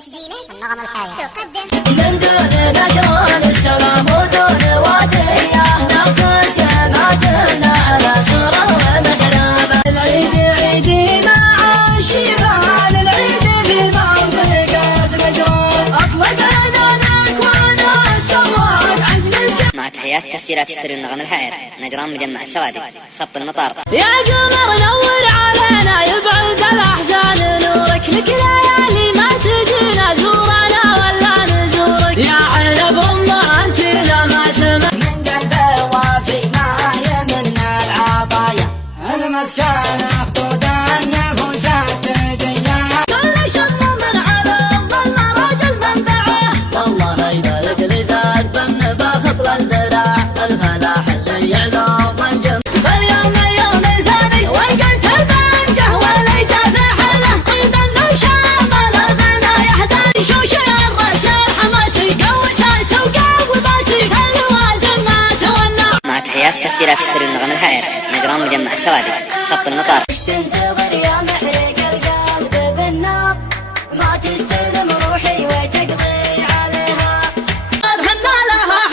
تسجيلات النغم الحياة تقدم من دون نجران السلام ودون ودية ناكل جماعتنا على سرر ومحرابة العيد عيدي مع الشباب العيد في منطقة نجران أطلق عنانك وانا السواق عند مع تحيات تسجيلات ستر النغم الحائر نجران مجمع السوادي خط المطار. يا قمر نور علينا يبعد الأحزان نورك لك ليالي ما تجينا زورنا ولا نزورك يا عنب أمه أنت لما سمع من قلبه وافي ما يمنى العطايا المسكن خطود النفوس التقية كل شم من علم ظل رجل منبعه والله يبارك لي ذات بن باخط الذراع الفلاح اللي يعلم الجم فاليوم يوم الثاني وقلت البنجه وليت في حله طيب النوشام الغنى يحتاج شوش الرأس الحماسي قوس سوقه وباسي الوازن ما تولى مع تحيات تسجيلات ستر النغم الحائر نجران مجمع السوادي خط المطار. تنتظر يا محرق القلب بالنار ما تستلم روحي وتقضي عليها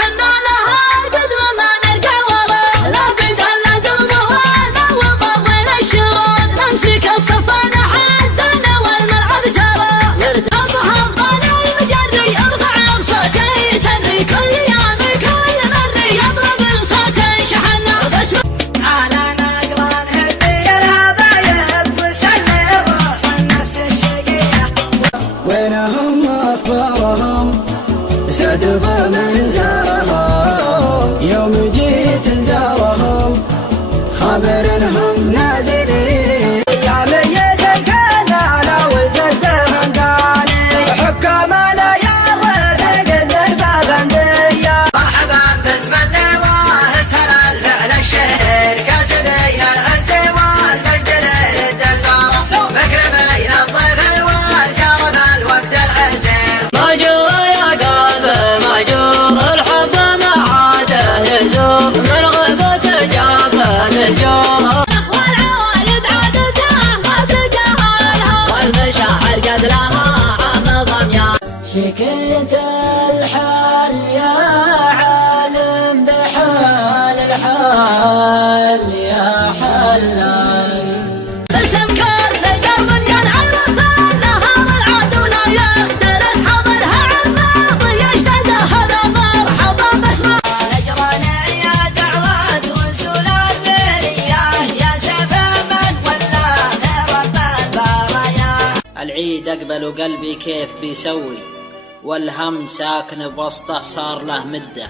حنا لها قد ما نرجع ورا لا بد لازم ظهورنا وضوين الشرود نمسك الصفانة حدنا والملعب سرا يرتبها الظالم المجري ارفع بصوته يسري كل يوم كل مري يضرب بصوته شحنا بس على نجران هدي الهبايب وسلي روح النفس الشقية وينهم أخبارهم سدب من زارهم يوم جيت لدارهم خبرنهم نازلين يا ميت الكنانة والجد همداني حكامنا يا ريت قدر بابندية مرحبا باسم اللواء اسهل الفعل الشهير كاسبين العز والمجد للد البار مكرمين الضيف والجار بالوقت العسير ماجور يا قلب ماجور الحب معاده يزور من غيبة جابه للجور والعوايد عادتها ما تجاهلها والمشاعر قد لها عام ضميان شكيت الحال يا عالم بحال الحال يا حلال اسم كل قلب ينعرف النهار العدو لا يختلف حضرها عماض يجتده مرحبا باسمه نجران يا دعوة رسول البرية يا سفا من والله رب البرايا العيد أقبل وقلبي كيف بيسوي والهم ساكن بوسطه صار له مدة.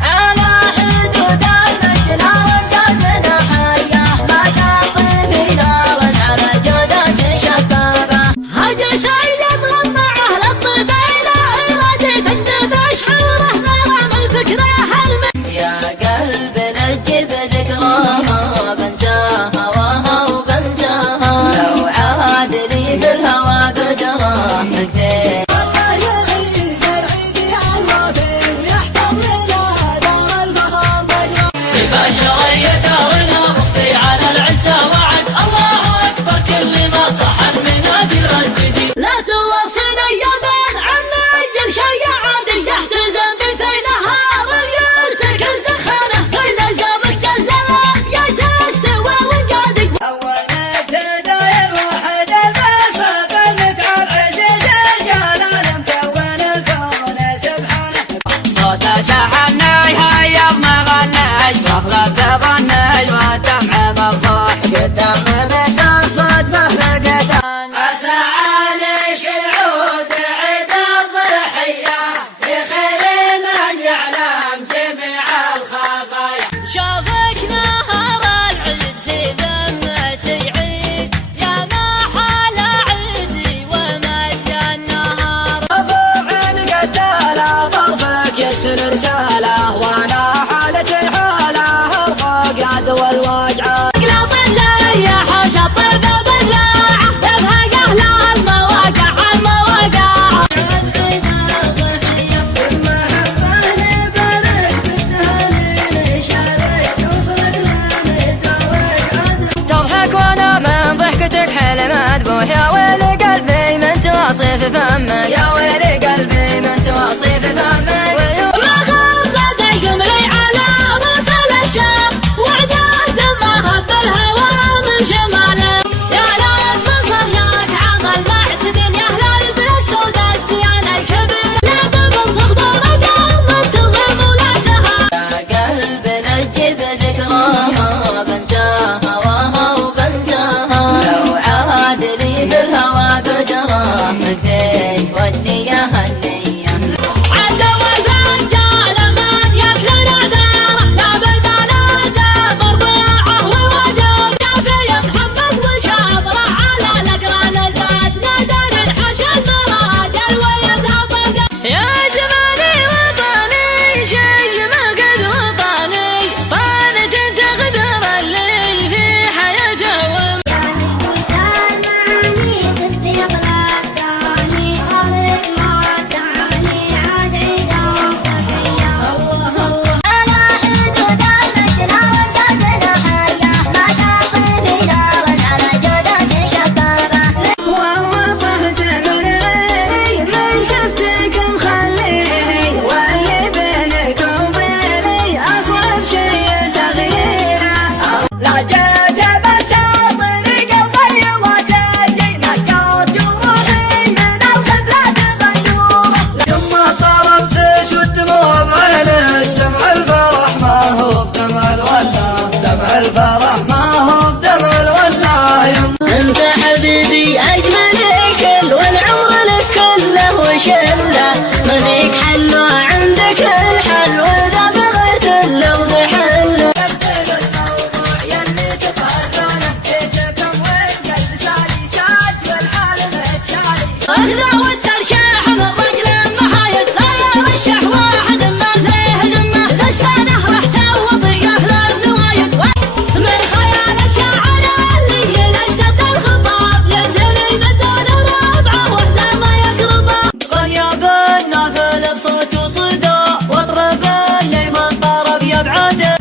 على حدود المجدنا وامجادنا حية ما تعطي في نار على الجودات شبابة هجس يضرب مع أهل الطبيل إرادة تندفع شعوره غرام الفكرة يا قلب نجب ذكراها بنساها وها وبنساها لو عاد لي في الهوى قدره مقدر الله يعيد العيد يا الوفي يحفظ لنا دار المغام بشرية دارنا مخفي على العزة وعد الله أكبر كل ما صح المنادير الجديد لا توصل يبان عنا أي شيء عادي يحتزم في نهار يرتكز دخانه كل زابك جزلان يتستوى وقادي أولا تداير واحد البسط المتعب عزيز الجلال مكون الكون سبحانه صوته شحناي هيا ما غناي واغلب بظناي والدمع مفضوح قدام مثل صدفه فقدان أسعى لشعود عيد الضحية في خير من يعلم جميع الخفايا شافك نهار العيد في ذمتي عيد يا ما حال عيدي ومات يا النهار أبو عين قتال طرفك يسر رسالة تواصي في فمك يا ويلي قلبي من تواصي في فمك ما خاف يقملي على وصل الشام وعداد ما هب الهوى من شماله يا ليت من صرناك عمل معتدين يا اهل البلد سوداء الزيان الكبير لا تبن صغدور قام تظلم ولا تهاب يا قلب نجب ذكراها بنساها هواها وبنساها لو عاد لي بالهوى قدره مكيت والنية النية عدو الفجال من يكثر اعذاره لابد على زاب رباعه ووجب كافي يا محمد وشابره على الاقران زاد نادر انحش المراجل ويذهب يا زماني وطني شي ما قد وطني طانت تقدر اللي في حياته على حدود المدينة وجدنا حية ما تعطي في نار على جودة شبابة ووضحت مريني من شفتك مخليني واللي بينك وبيني أصعب شي تغييره لا جيت بتطريق الغي وسجي نقاط جروحي من الخذلان غيوره يما طلبتش والدموع بعينش دمع الفرح ما هو بدمع الولا دمع الفرح ما هو بدمع الولا انت حبيبي اجمل كل والعمر لك كله وشله ما فيك حل وعندك الحل واذا بغيت اللغز حله مثل الموضوع يلي تفرجنا جيتكم والقلب سالي ساد والحال متشالي اخذه والترشيح من رجل محايد لا يرشح واحد من فيه ذمه لسانه راح توضي اهل النوايد من خيال الشاعر اللي يلجد الخطاب ينثني من دون ربعه وحزام يقربه غنيا بالنافل بصوت وصدى واطرب اللي من طرب يبعده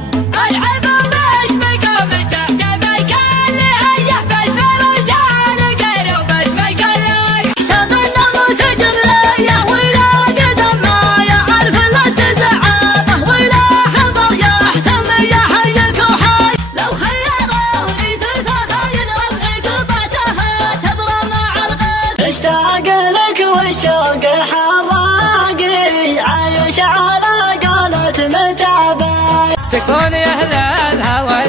العب باسمك وبتعتبك اللي هيه بس فرسان غير وباسمك اللي حسب الناموس جبليه ولا قدم ما يعرف الا تزعامه ولا حضر يحتم يحيك وحي لو خيروني في فخايد ربعي قطعتها تبرى مع الغير اشتاق لك والشوق حراقي عايش على قولة متعبه تكون يا اهل الهوى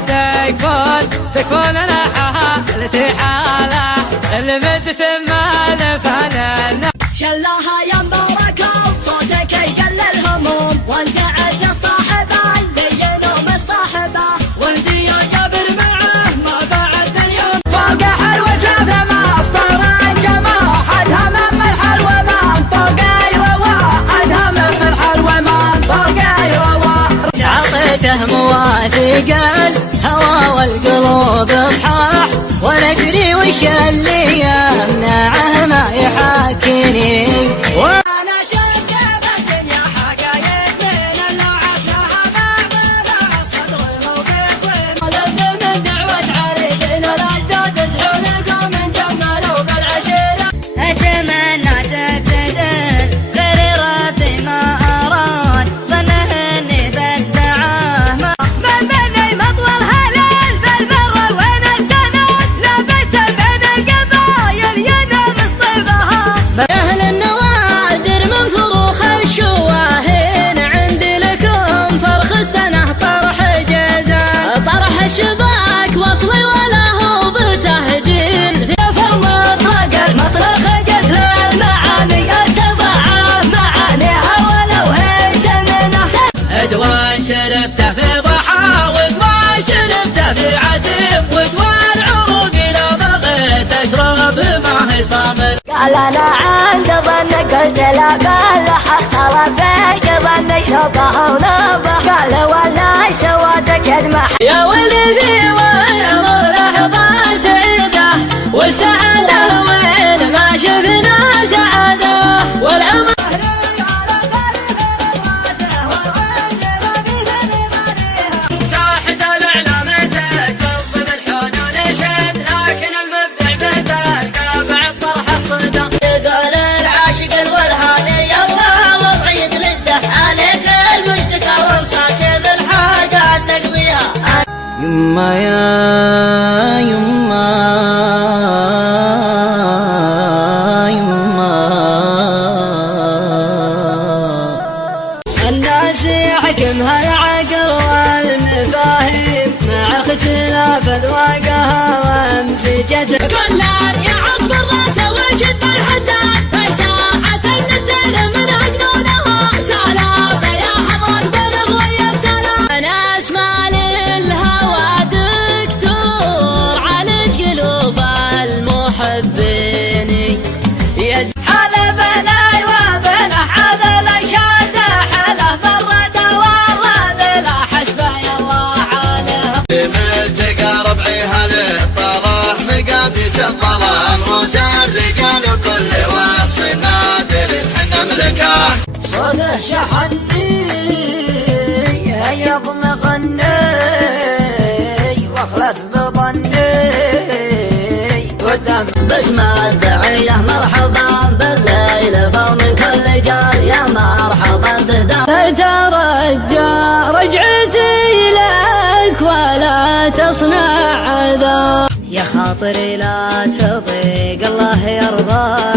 تكون انا حالتي حاله المد ثم الفنان شلها يا مباركة صوتك يقل الهموم وانت عز الصاحبة اللي ينوم الصاحبة وانت يا جابر معه ما بعد اليوم فوق حلوة سافة ما اسطر الجماع حدها من الحلوة ما انطق يروى حدها من الحلوة ما انطق يروى عطيته مواثيق الهوى والقلوب اصحاح ولا ادري وش اللي يمنعه ما يحاكيني انا شايف الدنيا حقايق من اللوعات لها بعض الصدر موقف لذ من دعوة عريضين والاجداد زعولكم من جملوا بالعشيرة اتمنى تقتدل غير ربي ما اراد ظنه اني بتبعه من بني مطول هلال بالبر وين الزمان لبت بين القبايل ينام اصطبها اهل النوادر من فروخ الشواهين عندي لكم فرخ السنه طرح جزاء طرح الشباك وصلي ولا هو بتهجين في المطرق جزل المعاني اتبعه معانيها ولو هي سمنه عدوان شربته في ضحى وعدوان شربته في عتيب وعدوان عروقي لو بغيت اشرب ما هي صامل قال انا عند ظنك قلت لا بالله اختار فيك ظني نبه ونبه قال والله سواتك يدمح يا ولدي والامر لحظه سعيده وسأله وين ما شفنا سعاده والعمر ساحة الاعلام تكتب بالحنون شد لكن المبدع مثل قابع الطرح الصدى قال فيها العقل والمفاهيم مع اختلاف اذواقها وامزجتها. كل يعص بالراس ويشد الحزان في ساحة الندر من جنونها سلام يا حضرة بلغ ويا سلام. انا اسمع للهوى دكتور على القلوب المحبين حلفنا وبنا هذا الاشاد حلف الرد والرد لا حسب الله عليه. ملتقى ربعيها للطرح مقابيس الظلام روس الرجال وكل وصف نادر حنا ملكه. صوته شحني هيض مغني واخلف بظني قدام باسم الدعية مرحبا بالليل فمن كل جار يا مرحبا تهدى. رجعتي لك ولا تصنع عذاب يا خاطري لا تضيق الله يرضى